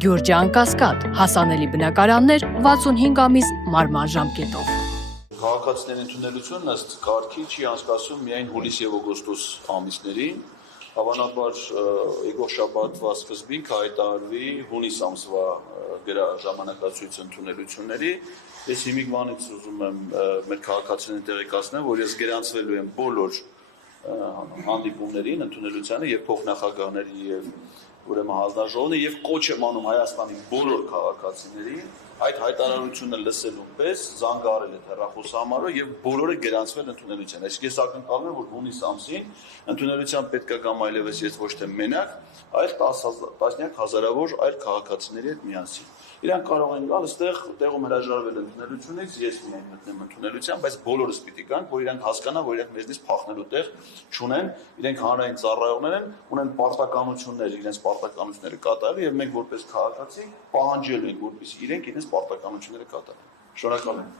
Գյուրջան Կասկադ, հասանելի բնակարաններ 65 ամիս մարման ժամկետով։ Քաղաքացիների ընդունելությունն ըստ կարգի չի անցկացվում միայն հուլիս եւ օգոստոս ամիսներին, հավանաբար եկող շաբաթվա սկզբին կհայտարարվի հունիս ամսվա ժամանակացույց ընդունելությունների։ Ես հիմիկվանից ուզում եմ մեր քաղաքացիներին տեղեկացնել, որ ես գրանցվելու եմ բոլոր հանդիպումներին, ընդունելությանը եւ փոխնախագահների եւ ուրեմն հանձնաժողովին եւ կոչ եմ անում Հայաստանի բոլոր քաղաքացիներին այդ հայտարարությունը լսելուն պես զանգահարել այդ հեռախոսահամարով եւ բոլորը գրանցվել ընդունելության։ Այսինքն ես ակնկալում եմ, որ հունիս ամսին ընդունելության պետք է կամ այլևս ես ոչ թե մենակ, այլ տասնյակ հազարավոր այլ քաղաքացիների հետ միասին։ Իրանք կարող են գալ այստեղ տեղում հրաժարվել ընդունելությունից, ես միայն մտնեմ ընդունելության, բայց բոլորս պիտի գանք, որ իրանք հասկանան, որ իրանք մեզնից փախնելու տեղ չունեն, իրենք հանրային ծառայողներ են, ունեն պարտականություններ, իրենց պարտականությունները կատարելու եւ մենք որպես քաղաքացի պահանջելու ենք, որպեսզի իրենք իրենց պարտականությունները կատարեն։ Շնորհակալ եմ։